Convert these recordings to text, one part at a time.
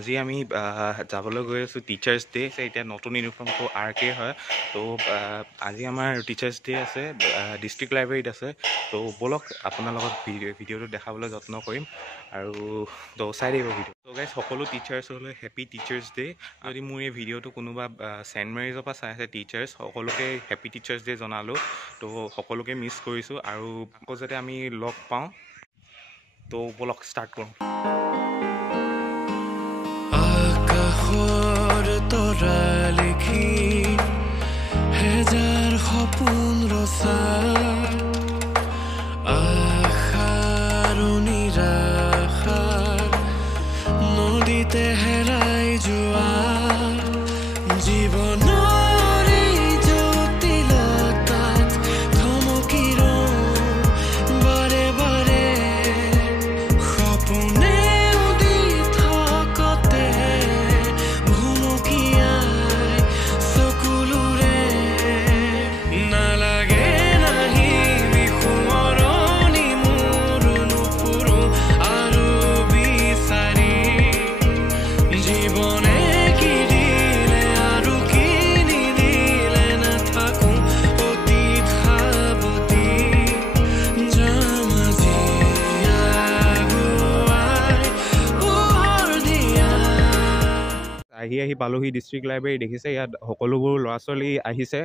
আজি আমি যাবলৈ গৈ আছোঁ টিচাৰ্ছ ডে আছে। এতিয়া নতুন ইউনিফৰ্মটো RK হয়। তো আজি আমাৰ টিচাৰ্ছ ডে আছে, ডিষ্ট্ৰিক্ট লাইব্ৰেৰীত আছে। তো ব'লক আপোনাৰ লগত ভিডিঅ'টো দেখাবলৈ যত্ন কৰিম আৰু তো চাই দিব ভিডিঅ'। তো গাইজ সকলো টিচাৰ্ছলৈ হেপী টিচাৰ্ছ ডে। যদি মোৰ এই ভিডিঅ'টো কোনোবা ছেইণ্ট মেৰিজৰ পৰা চাই আছে টিচাৰ্ছ, সকলোকে হেপী টিচাৰ্ছ ডে জনালোঁ। তো সকলোকে মিছ কৰিছোঁ আৰু আকৌ যাতে আমি লগ পাওঁ। তো ব'লক ষ্টাৰ্ট কৰোঁ। আকাশৰ তৰা লিখি হেজাৰ সপোন ৰচা, আশাৰ নিৰাশাৰ নদীতে হেৰাই যোৱা জীৱনৰ এই জটিলতাত থমকি ৰওঁ বাৰে বাৰে, সপোনে উদি থকতে ভুমুকিয়াই চকুলোৰে নালাগে নাহিবি সোঁৱৰণি মোৰ নুফুৰো আৰু বিচাৰি, জীৱনে কি দিলে আৰু কি নিদিলে নাথাকো অতীত সাৱটি, যাম আজি আগুৱাই পোহৰ দিয়া। আহি পালোহি ডিষ্ট্ৰিক্ট লাইব্ৰেৰী। দেখিছে ইয়াত সকলোবোৰ ল'ৰা ছোৱালী আহিছে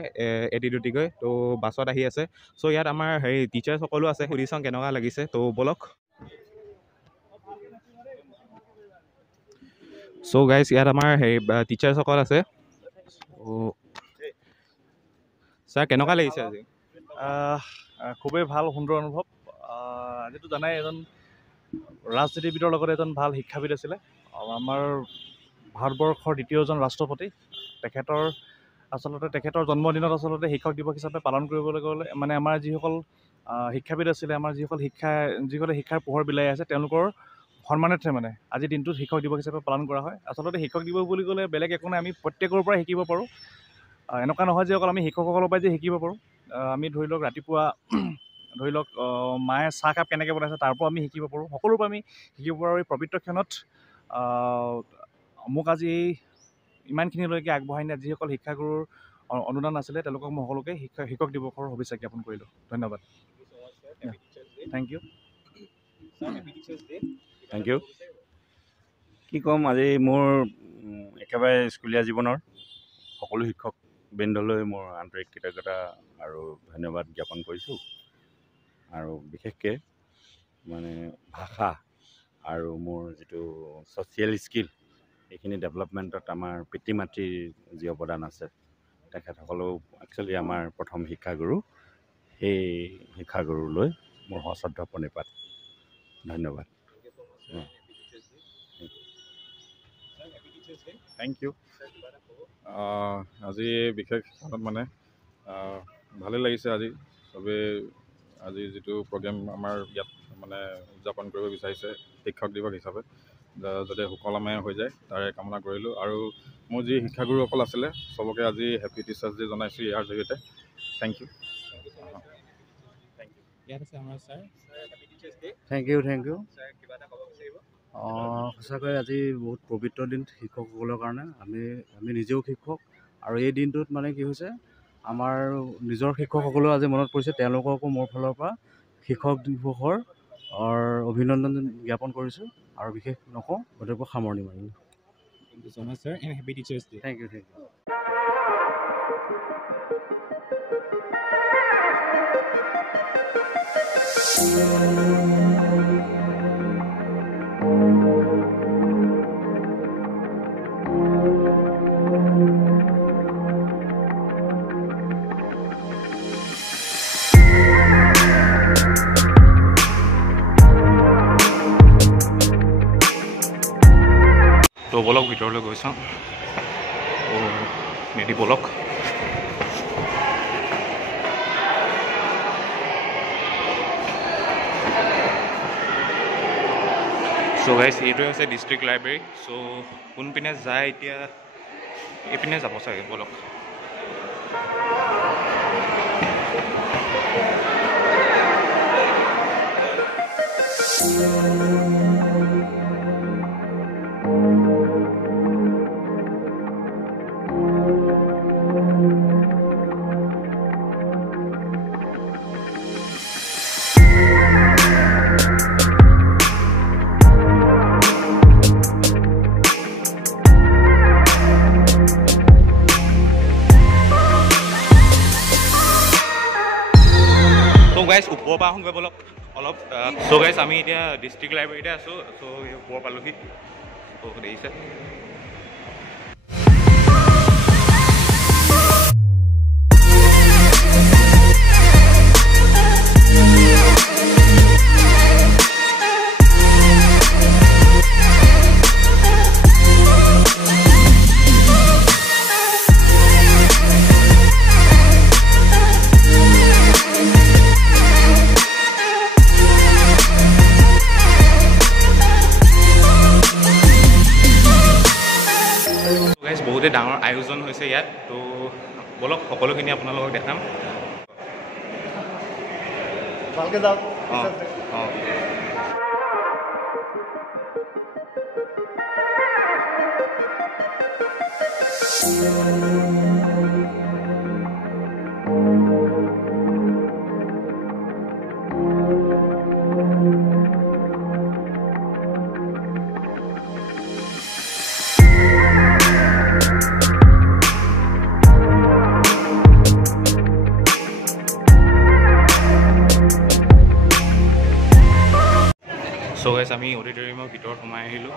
এটি দুটিকৈ। তো বাছত আহি আছে। চ' ইয়াত আমাৰ টিচাৰ্ছ সকলো আছে। সুধি চাওঁ কেনেকুৱা লাগিছে। তো ব'লক। চ' গাইজ ইয়াত আমাৰ টিচাৰ্ছসকল আছে। ছাৰ কেনেকুৱা লাগিছে আজি? খুবেই ভাল, সুন্দৰ অনুভৱ। আজিতো জানাই এজন ৰাজনীতিবিদৰ লগতে এজন ভাল শিক্ষাবিদ আছিলে। আমাৰ ভাৰতবৰ্ষৰ দ্বিতীয়জন ৰাষ্ট্ৰপতি। তেখেতৰ জন্মদিনত আচলতে শিক্ষক দিৱস হিচাপে পালন কৰিবলৈ গ'লে মানে আমাৰ যিসকল শিক্ষাবিদ আছিলে, আমাৰ যিসকলে শিক্ষাৰ পোহৰ বিলাই আছে, তেওঁলোকৰ সন্মানাৰ্থে মানে আজিৰ দিনটোত শিক্ষক দিৱস হিচাপে পালন কৰা হয়। আচলতে শিক্ষক দিৱস বুলি ক'লে বেলেগ একো নাই, আমি প্ৰত্যেকৰ পৰাই শিকিব পাৰোঁ। এনেকুৱা নহয় যে অকল আমি শিক্ষকসকলৰ পৰাই যে শিকিব পাৰোঁ। আমি ধৰি লওক ৰাতিপুৱা মায়ে চাহকাপ কেনেকৈ বনাইছে তাৰ পৰা আমি শিকিব পাৰোঁ। সকলোৰ পৰা আমি শিকিব পাৰোঁ। এই পবিত্ৰ ক্ষণত মোক আজি ইমানখিনিলৈকে আগবঢ়াই নিয়া যিসকল শিক্ষাগুৰুৰ অনুদান আছিলে, তেওঁলোকক মই সকলোকে শিক্ষক দিৱসৰ শুভেচ্ছা জ্ঞাপন কৰিলোঁ। ধন্যবাদ। Thank you. Thank you. কি ক'ম, আজি মোৰ একেবাৰে স্কুলীয়া জীৱনৰ সকলো শিক্ষক বৃন্দলৈ মোৰ আন্তৰিক কৃতজ্ঞতা আৰু ধন্যবাদ জ্ঞাপন কৰিছোঁ। আৰু বিশেষকৈ মানে ভাষা আৰু মোৰ যিটো ছ'চিয়েল স্কিল, এইখিনি ডেভেলপমেণ্টত আমাৰ পিতৃ মাতৃৰ যি অৱদান আছে, তেখেতসকলেও একচুৱেলি আমাৰ প্ৰথম শিক্ষাগুৰু। সেই শিক্ষাগুৰুলৈ মোৰ সশ্ৰদ্ধ প্ৰণিপাত। ধন্যবাদ। Thank you. আজি বিশেষ মানে ভালেই লাগিছে। আজি যিটো প্ৰগ্ৰেম আমাৰ ইয়াত মানে উদযাপন কৰিব বিচাৰিছে শিক্ষক দিৱস হিচাপে, যাতে সুকলমে হৈ যায় তাৰে কামনা কৰিলোঁ। আৰু মোৰ যি শিক্ষাগুৰুসকল আছিলে চবকে আজি হেপী টিচাৰ্ছ ডে জনাইছোঁ ইয়াৰ জৰিয়তে। Thank you. Thank you. সঁচাকৈ আজি বহুত পবিত্ৰ দিন শিক্ষকসকলৰ কাৰণে। আমি নিজেও শিক্ষক, আৰু এই দিনটোত মানে কি হৈছে, আমাৰ নিজৰ শিক্ষকসকলেও আজি মনত পৰিছে। তেওঁলোককো মোৰ ফালৰ পৰা শিক্ষক দিৱসৰ অভিনন্দন জ্ঞাপন কৰিছোঁ আৰু বিশেষ নকওঁ, গোটেইবোৰ সামৰণি মাৰিলোঁ। Thank you. তো ব'লক ভিতৰলৈ গৈ চাওঁ। মেডি ব'লক। চ' গাইজ এইটোৱে হৈছে ডিষ্ট্ৰিক্ট লাইব্ৰেৰী। চ' কোনপিনে যায় এতিয়া, এইপিনে যাব চাগে। ব'লক। তো গাইজ ওপৰৰ পৰা আহোঁগৈ বলক অলপ। চ' গাইজ আমি এতিয়া ডিষ্ট্ৰিক্ট লাইব্ৰেৰীতে আছোঁ। চ' ওপৰ পালোহি। চ' দেখিছে বহুতে ডাঙৰ আয়োজন হৈছে ইয়াত। তো বলক সকলোখিনি আপোনালোকক দেখাম। ভালকে যাওক। অঁ অঁ চ' গাইজ আমি অডিটৰিয়ামৰ ভিতৰত সোমাই আহিলোঁ।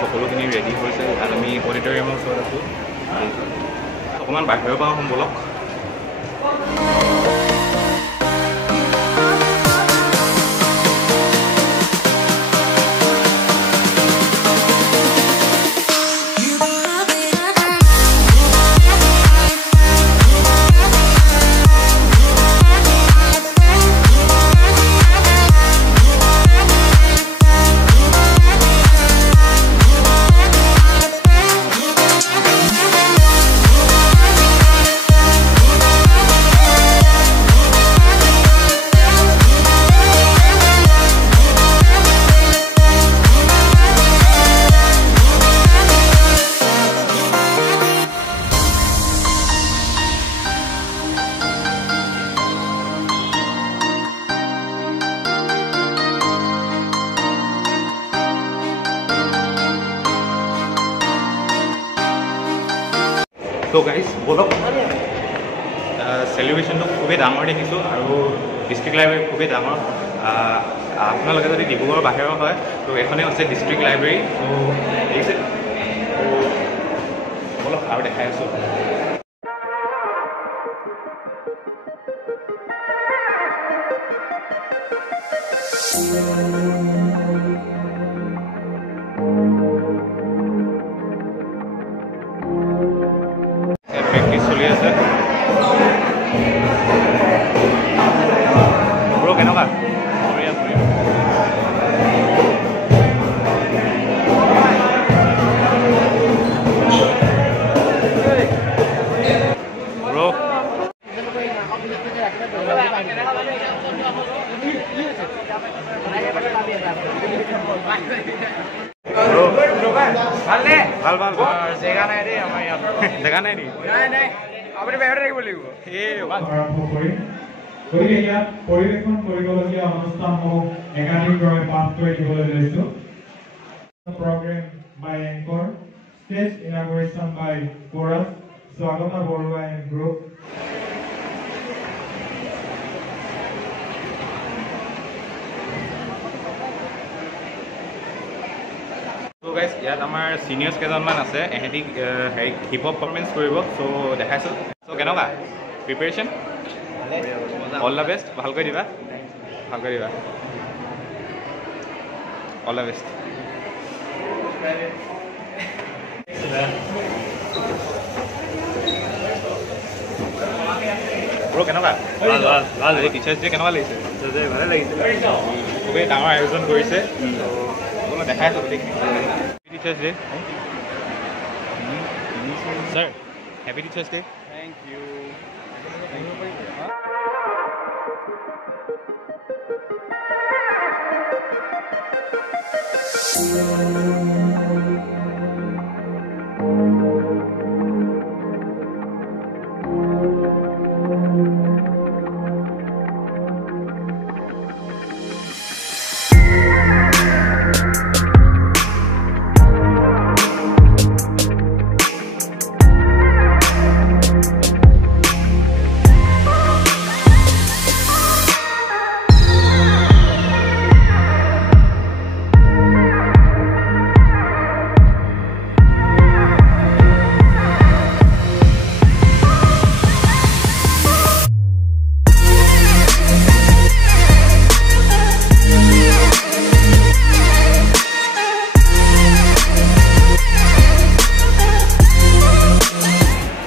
সকলোখিনি ৰেডি হৈছে আৰু আমি অডিটৰিয়ামৰ ওচৰত আছোঁ। অকণমান বাহিৰৰ পৰা আহোঁ বলক। তো গাইজ বলক চেলিব্ৰেশ্যনটো খুবেই ডাঙৰ দেখিছোঁ আৰু ডিষ্ট্ৰিক্ট লাইব্ৰেৰী খুবেই ডাঙৰ। আপোনালোকে যদি ডিব্ৰুগড়ৰ বাহিৰৰ হয় তো এখনেই হৈছে ডিষ্ট্ৰিক্ট লাইব্ৰেৰী। তো দেখিছে বলক আৰু দেখাই আছোঁ। প্ৰেক্টিছ চলি আছে। ব্ৰ কেনেকুৱা? বঢ়িয়া বঢ়িয়া। ব্ৰ ভাল ভাল জেগা নাই দেই আমাৰ ইয়াত। জেগা নাই নেকি? নাই আপুনি বাহিৰতে থাকিব লাগিব। আৰম্ভ কৰিম। গতিকে ইয়াত পৰিৱেশন কৰিবলগীয়া অনুষ্ঠানসমূহ একাধিকভাৱে পাঠ কৰি দিবলৈ লৈছোঁ। Programme by anchor, stage inauguration by chorus, Swagata Barua and group. So' guys ইয়াত আমাৰ চিনিয়ৰ্ছ কেইজনমান আছে। এহেঁতি হেৰি হিপ হপ পাৰফৰ্মেঞ্চ কৰিব। চ' দেখাইছোঁ। চ' কেনেকুৱা প্ৰিপেৰেশ্যন? All the best. ভালকৈ দিবা, ভালকৈ দিবা। All the best. ব্ৰ কেনেকুৱা? ভাল। এই টিচাৰ্ছ ডে কেনেকুৱা লাগিছে? ভালে লাগিছে। খুবেই ডাঙৰ আয়োজন কৰিছে। দেখাই আছোঁ গোটেইখিনি। Teachers Day. Sir, Happy Teachers Day. Thank you.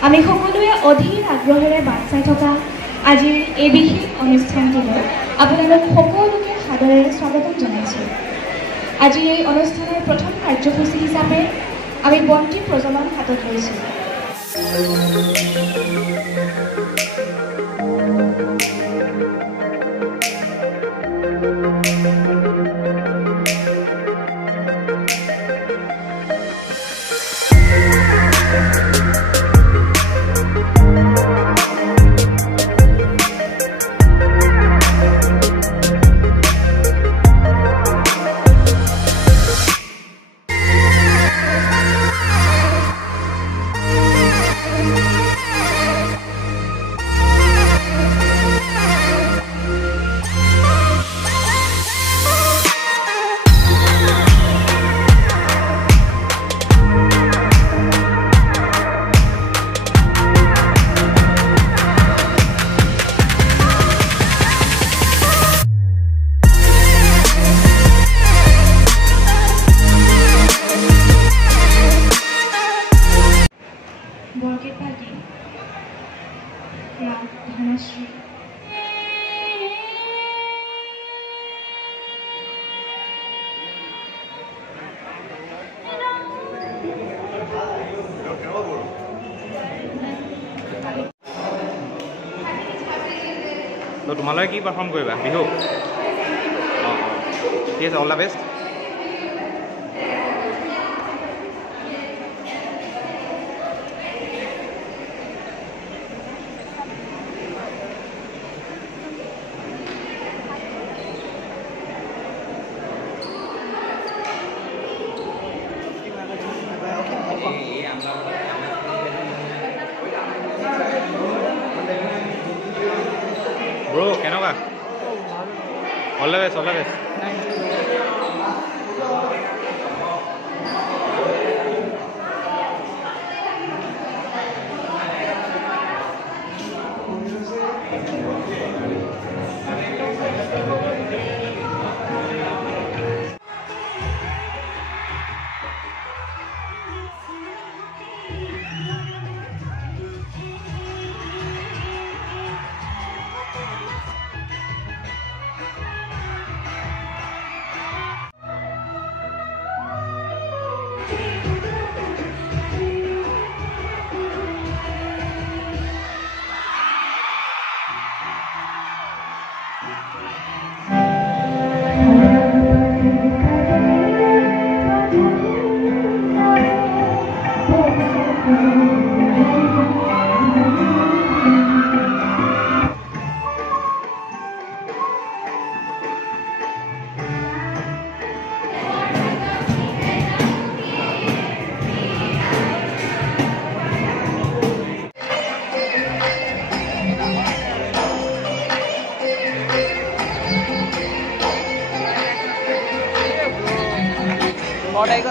আমি সকলোৱে অধীৰ আগ্ৰহেৰে বাট চাই থকা আজিৰ এই বিশেষ অনুষ্ঠানটিলৈ আপোনালোক সকলোকে সাদৰেৰে স্বাগতম জনাইছোঁ। আজিৰ এই অনুষ্ঠানৰ প্ৰথম কাৰ্যসূচী হিচাপে আমি বন্তি প্ৰজ্বলন হাতত লৈছোঁ। বৰগীত ভাগি ৰাগ ধনশ্ৰী তো তোমালোকে কি পাৰফৰ্ম কৰিবা বিহু? অঁ ঠিক আছে, অল দ্য বেষ্ট। ব্ৰো কেনেকুৱা? All the best, all the best.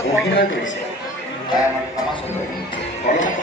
অংশীদাৰ কৰিছে তাই আমাৰ সমাজলৈ কলমক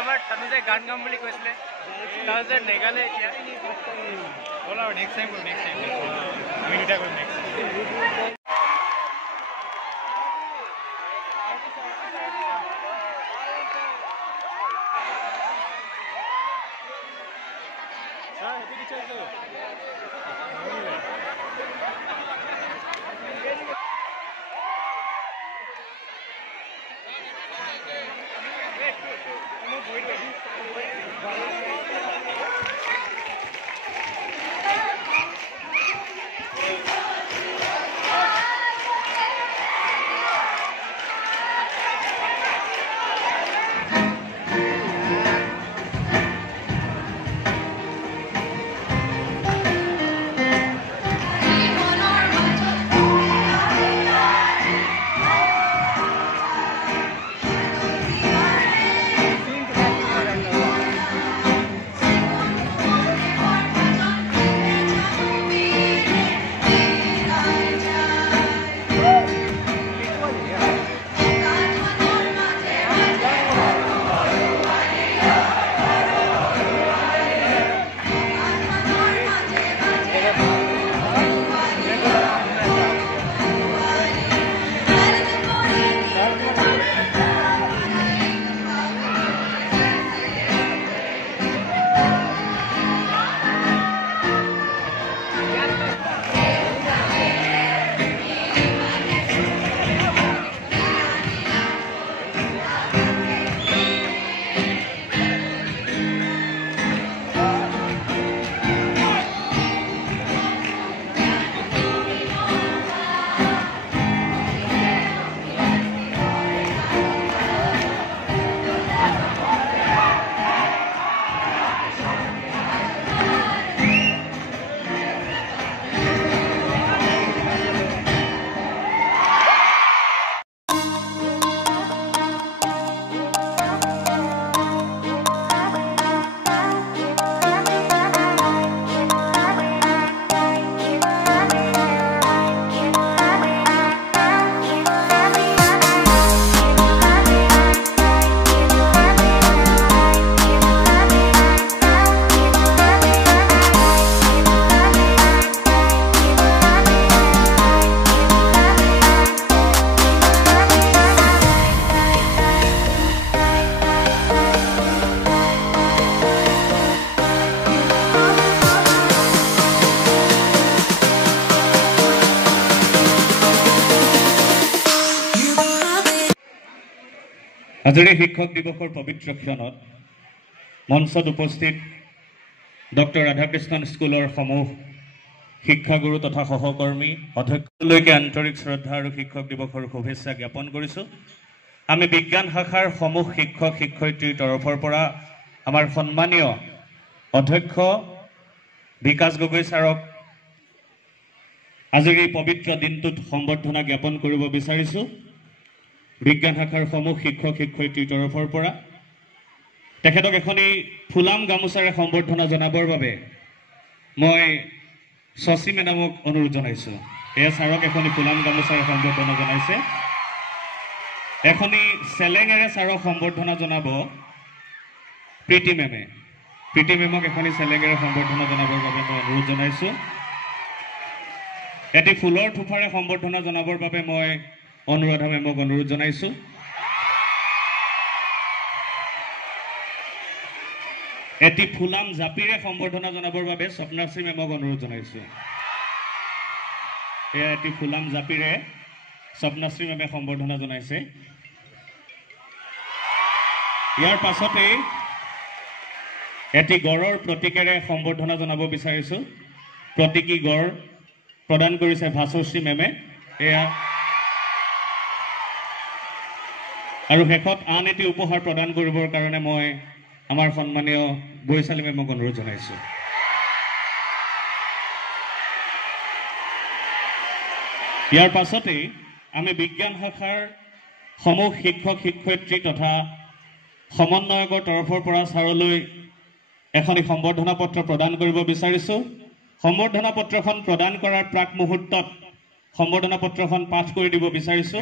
আমাৰ তাতো যে গান গাম বুলি কৈছিলে তাৰ যে নেগালে এতিয়া ব'ল আৰু নেক্সট টাইম কৰিম আমি দুটা কৰিম নেক্সট আজিৰ শিক্ষক দিৱসৰ পবিত্ৰ ক্ষণত মঞ্চত উপস্থিত ডক্টৰ ৰাধাকৃষ্ণন স্কুলৰ সমূহ শিক্ষাগুৰু তথা সহকৰ্মী অধ্যক্ষলৈকে আন্তৰিক শ্ৰদ্ধা আৰু শিক্ষক দিৱসৰ শুভেচ্ছা জ্ঞাপন কৰিছোঁ। আমি বিজ্ঞান শাখাৰ সমূহ শিক্ষক শিক্ষয়িত্ৰীৰ তৰফৰ পৰা আমাৰ সন্মানীয় অধ্যক্ষ বিকাশ গগৈ ছাৰক আজিৰ এই পবিত্ৰ দিনটোত সম্বৰ্ধনা জ্ঞাপন কৰিব বিচাৰিছোঁ। বিজ্ঞান শাখাৰ সমূহ শিক্ষক শিক্ষয়িত্ৰীৰ তৰফৰ পৰা তেখেতক এখনি ফুলাম গামোচাৰে সম্বৰ্ধনা জনাবৰ বাবে মই শশী মেডামক অনুৰোধ জনাইছোঁ। এয়া ছাৰক এখনি ফুলাম গামোচাৰে সম্বৰ্ধনা জনাইছে। এখনি চেলেঙেৰে ছাৰক সম্বৰ্ধনা জনাব প্ৰীতি মেমে। প্ৰীতি মেমক এখনি চেলেঙেৰে সম্বৰ্ধনা জনাবৰ বাবে মই অনুৰোধ জনাইছোঁ। এটি ফুলৰ থোপাৰে সম্বৰ্ধনা জনাবৰ বাবে মই অনুৰাধা মেমক অনুৰোধ জনাইছোঁ। এটি ফুলাম জাপিৰে সম্বৰ্ধনা জনাবৰ বাবে স্বপ্নাশ্ৰী মেমক অনুৰোধ জনাইছোঁ। এয়া এটি ফুলাম জাপিৰে স্বপ্নাশ্ৰী মেমে সম্বৰ্ধনা জনাইছে। ইয়াৰ পাছতেই এটি গড়ৰ প্ৰতীকেৰে সম্বৰ্ধনা জনাব বিচাৰিছোঁ। প্ৰতীকী গড় প্ৰদান কৰিছে ভাস্বশ্ৰী মেমে। এয়া আৰু শেষত আন এটি উপহাৰ প্ৰদান কৰিবৰ কাৰণে মই আমাৰ সন্মানীয় বৈশালী মেমক অনুৰোধ জনাইছোঁ। ইয়াৰ পাছতেই আমি বিজ্ঞান শাখাৰ সমূহ শিক্ষক শিক্ষয়িত্ৰী তথা সমন্বয়কৰ তৰফৰ পৰা ছাৰলৈ এখনি সম্বৰ্ধনা পত্ৰ প্ৰদান কৰিব বিচাৰিছোঁ। সম্বৰ্ধনা পত্ৰখন প্ৰদান কৰাৰ প্ৰাক মুহূৰ্তত সম্বৰ্ধনা পত্ৰখন পাঠ কৰি দিব বিচাৰিছোঁ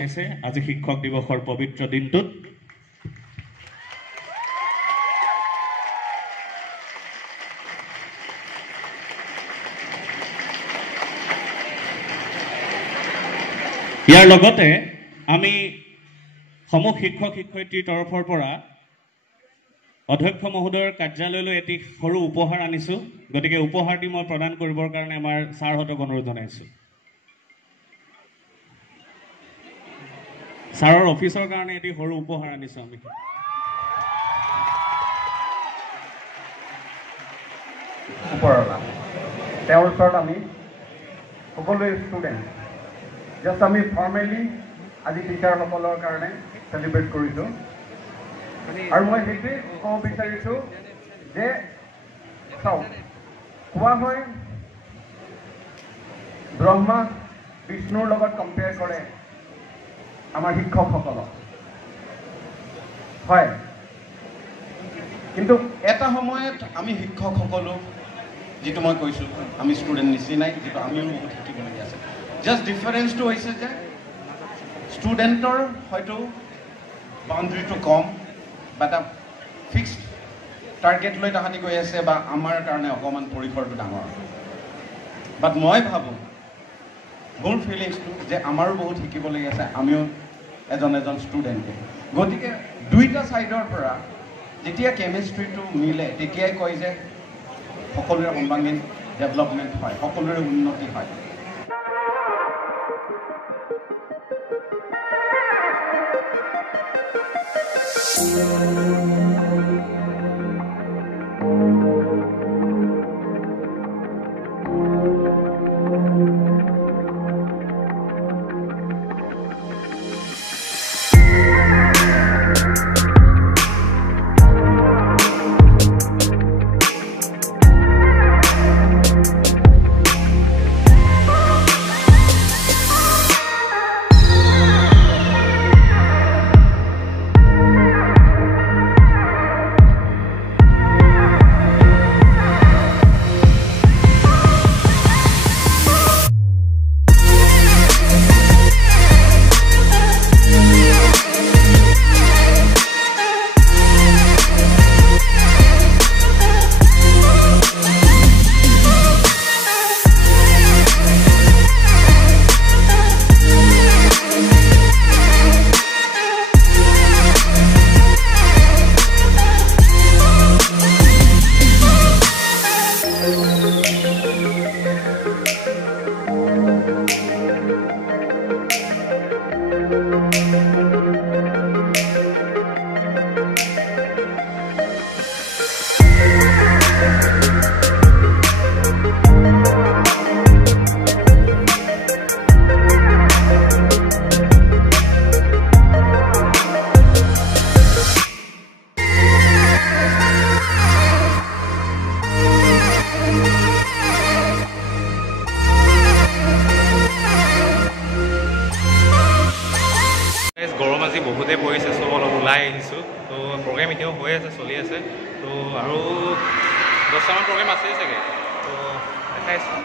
আজি শিক্ষক দিৱসৰ পবিত্ৰ দিনটোত। ইয়াৰ লগতে আমি সমূহ শিক্ষক শিক্ষয়িত্ৰীৰ তৰফৰ পৰা অধ্যক্ষ মহোদয়ৰ কাৰ্যালয়লৈ এটি সৰু উপহাৰ আনিছোঁ। গতিকে উপহাৰটি মই প্ৰদান কৰিবৰ কাৰণে আমাৰ ছাৰহঁতক অনুৰোধ জনাইছোঁ। ছাৰৰ অফিচৰ কাৰণে এটি সৰু উপহাৰ আনিছোঁ আমি। ওপৰলা তেওঁৰ ওচৰত আমি সকলোৱে ষ্টুডেণ্ট জাষ্ট আমি ফৰ্মেলি আজি টিচাৰসকলৰ কাৰণে চেলিব্ৰেট কৰিছোঁ। আৰু মই সেইটোৱেই ক'ব বিচাৰিছোঁ যে চাওক, কোৱা হয় ব্ৰহ্মা বিষ্ণুৰ লগত কম্পেয়াৰ কৰে আমাৰ শিক্ষকসকলক, হয়, কিন্তু এটা সময়ত আমি শিক্ষকসকলো যিটো মই কৈছোঁ আমি ষ্টুডেণ্ট নিচিনাই, যিটো আমিও বহুত শিকিবলগীয়া আছে। জাষ্ট ডিফাৰেঞ্চটো হৈছে যে ষ্টুডেণ্টৰ হয়তো বাউণ্ডেৰীটো কম বা এটা ফিক্সড টাৰ্গেট লৈ তাহাঁতি গৈ আছে, বা আমাৰ কাৰণে অকণমান পৰিসৰটো ডাঙৰ। বাট মই ভাবোঁ মোৰ ফিলিংছটো যে আমাৰো বহুত শিকিবলগীয়া আছে, আমিও এজন ষ্টুডেণ্টে। গতিকে দুইটা ছাইডৰ পৰা যেতিয়া কেমিষ্ট্ৰিটো মিলে তেতিয়াই কয় যে সকলোৰে সৰ্বাংগীন ডেভেলপমেণ্ট হয়, সকলোৰে উন্নতি হয়। গৰম আজি বহুতেই পৰিছে, চব অলপ ওলাই আহিছোঁ। তো প্ৰগ্ৰেম এতিয়াও হৈ আছে, চলি আছে। তো আৰু 10টামান প্ৰগ্ৰেম আছেই চাগে, তো দেখাইছোঁ।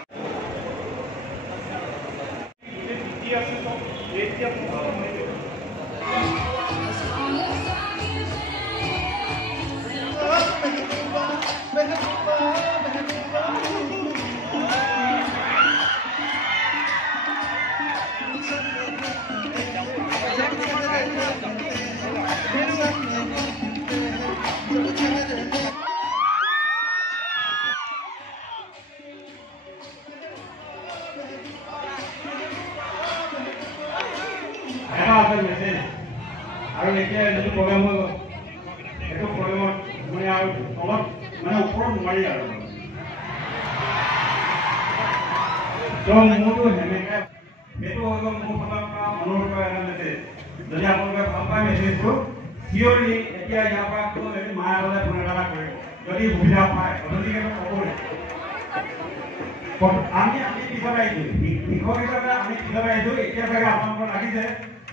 আৰু এতিয়া যিটো প্ৰগ্ৰেম হৈ গ'ল সেইটো প্ৰগ্ৰেমত মানে আৰু অলপ মানে ওপৰত নোৱাৰি আৰু মোৰতো সেনেকৈ সেইটো হৈ গ'ল মোৰ ফালৰ পৰা অনুৰোধ কৰা এটা মেছেজ। যদি আপোনালোকে ভাল পায় মেছেজটো চিয়'ৰলি এতিয়া ইয়াৰ পৰা কোনো যদি মায়ালৈ ফোন এটা কৰিব, যদি সুবিধা পায় গতিকে ক'বই। আমি পিছত আহিছোঁ, শিক্ষক হিচাপে আমি পিছত আহিছোঁ। এতিয়া চাগে আপোনালোকৰ লাগিছে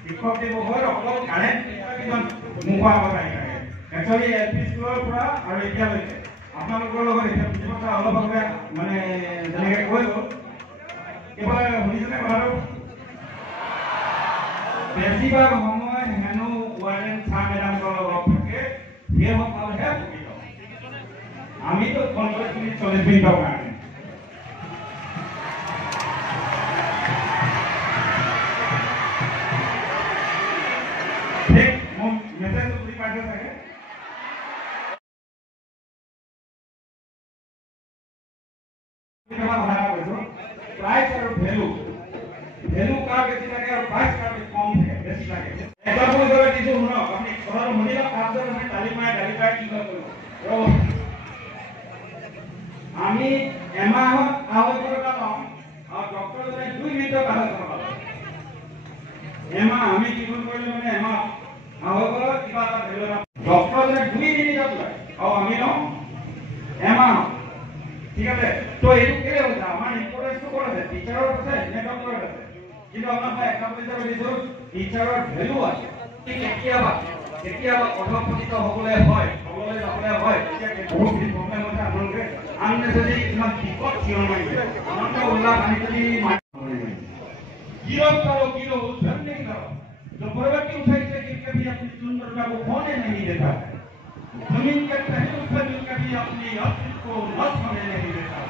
শিক্ষক দিৱসৰ অকল কাৰেণ্ট কিছুমান মুখৰ আগত আহি থাকে। একচুৱেলি LP স্কুলৰ পৰা আৰু এতিয়ালৈকে আপোনালোকৰ লগত এতিয়া বুজি কথা অলপ আগতে মানে যেনেকৈ কৈ গ'ল, এইবাৰ শুনিছেনে কথাটো? বেছিভাগ সময় হেনো ৱাৰেণ্ট ছাৰ মেডামকৰ লগত থাকে সেইসকলহে ভুগিব আমিতো 45 মিনিট 40 মিনিটৰ কাৰণে ঠিক মোৰ মেছেজটো বুজি পাইছে চাগে प्राइस और वैल्यू वैल्यू का बेसी লাগে আর প্রাইস का কম থাকে বেশি লাগে এটা বলে ধরে কিছু শুনো আপনি ঘৰৰ মহিলা কাজৰ মানে গালি পাই কি কৰিব আমি এমাহত আহত টকা পাওঁ আৰ ডক্টৰ জনে 2 মিনিটৰ কাগজ পাব এমাহ আমি কি কৰিলে মানে এমাহ আহত কিবা এটা ভেলু ডক্টৰ জনে 2 মিনিটত লয় আৰু আমি ন এমাহ ঠিক আছে তো এইটো কেলে হৈছে আমাৰ ইম্পৰ্টেন্সটো ক'ত আছে টিচাৰৰ আছে নে ডক্টৰৰ আছে কিন্তু আপোনাক এটা বুজাব দিছো টিচাৰৰ ভ্যালু আছে কেতিয়াবা অধপতিত হ'বলৈ যাবলৈ হয় তেতিয়া বহুত প্ৰব্লেম হৈছে আপোনালোকে আননেচেসাৰি ইমান বিকট চিঞৰ মাৰিছে অনন্ত উল্লাস আনি যদি गिरफ्त करो गिरो उद्धर नहीं करो जो पर्वत की ऊंचाई से गिर के भी अपनी सुंदरता को खोने नहीं देता जमीन के तहे पर मिल के भी अपनी अस्तित्व को नष्ट होने नहीं देता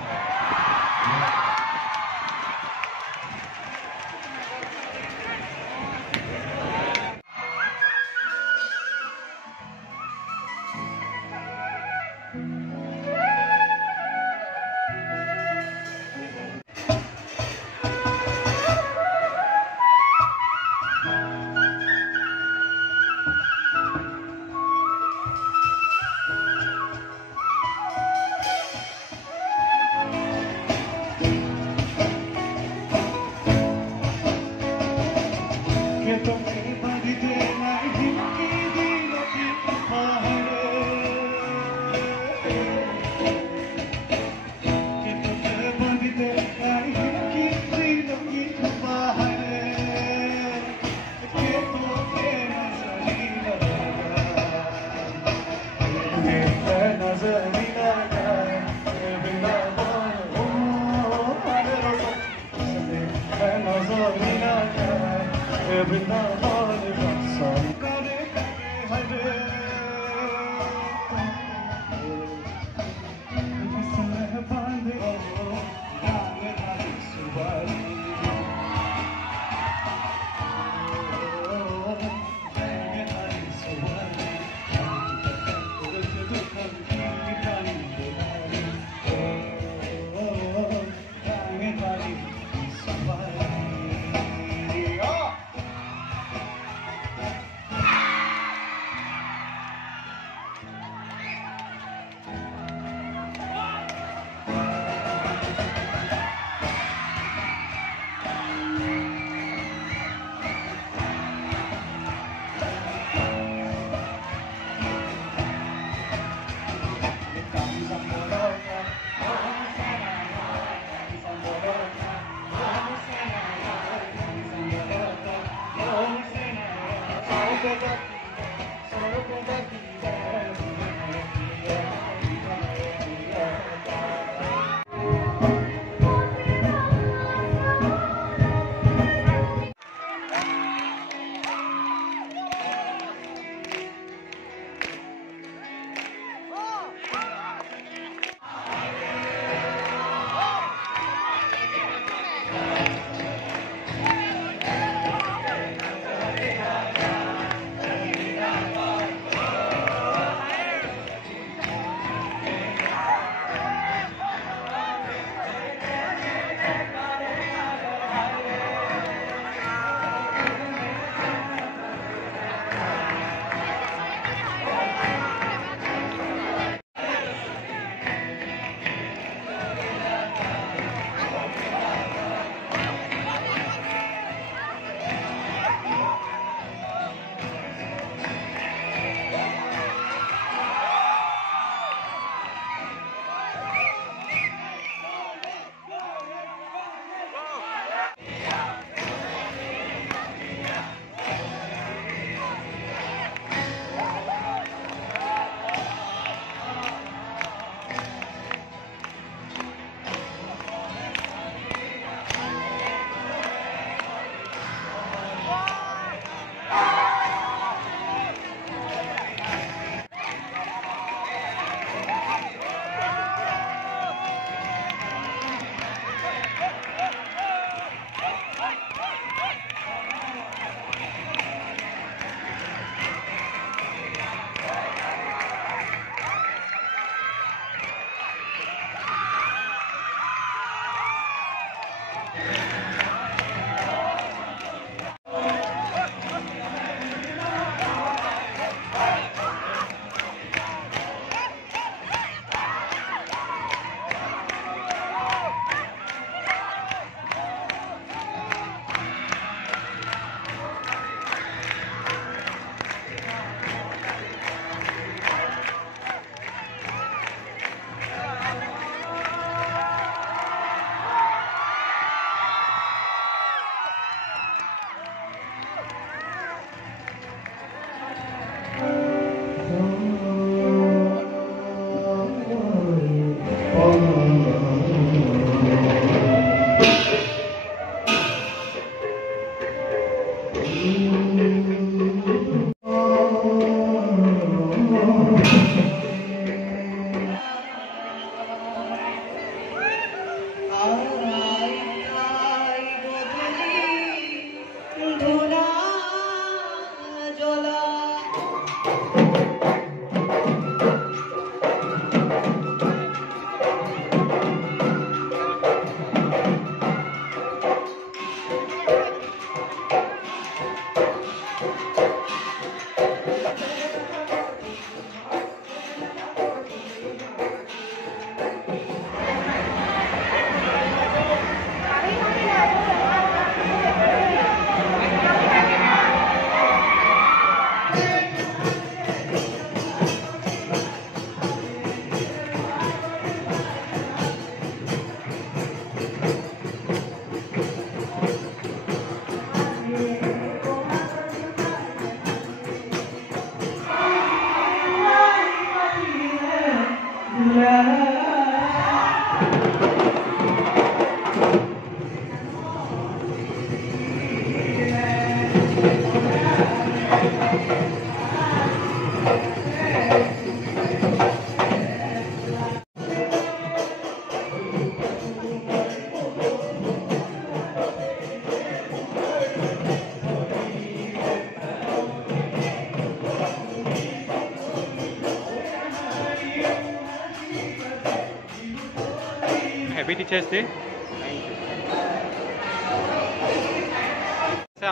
টিচাৰ্ছ ডে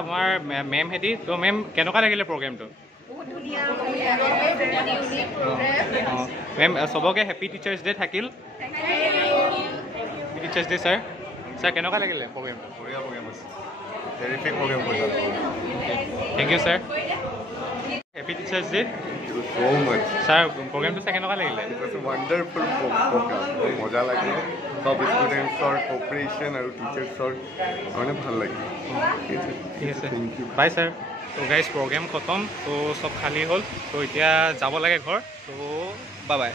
আমাৰ মেম হেতি তো মেম কেনেকুৱা লাগিলে প্ৰগ্ৰেমটো মেম চবকে হেপী টিচাৰ্ছ ডে থাকিল টিচাৰ্ছ ডে ছাৰ ছাৰ কেনেকুৱা লাগিলে প্ৰগ্ৰেমটো বঢ়িয়া প্ৰগ্ৰেম আছে টেৰিফিক প্ৰগ্ৰেম কৰিছে thank you sir happy teachers day so much sir প্ৰগ্ৰেমটো চাই কেনেকুৱা লাগিলে it was a wonderful program মজা লাগিলে সব ষ্টুডেণ্টছৰ কোঅপাৰেশ্যন আৰু টিচাৰ্ছৰ মানে ভাল লাগিল ঠিক আছে বাই ছাৰ তো গাইজ প্ৰগ্ৰেম খতম তো চব খালী হ'ল তো এতিয়া যাব লাগে ঘৰ তো বাই বাই